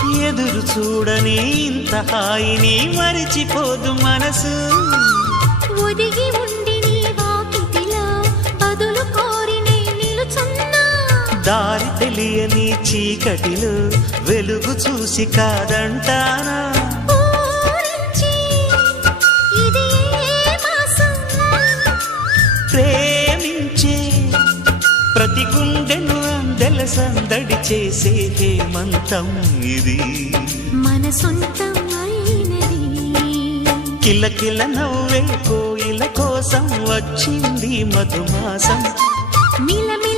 చూడని ఇంత హాయిని మరిచిపోదు మనసు. ఒదిగి ఉండి నీ వాకిటిలో బదులు కోరి నే నిలుచున్నా. దారి తెలియని చీకటిలో వెలుగు చూసి కాదంటానా? ప్రేమించే ప్రతి గుండెను అందెల సందడి చేసే హేమంతం ఇది. మన సొంతం అయినది కిలకిల నవ్వే కోయిల కోసం వచ్చింది మధుమాసం. మిల మిల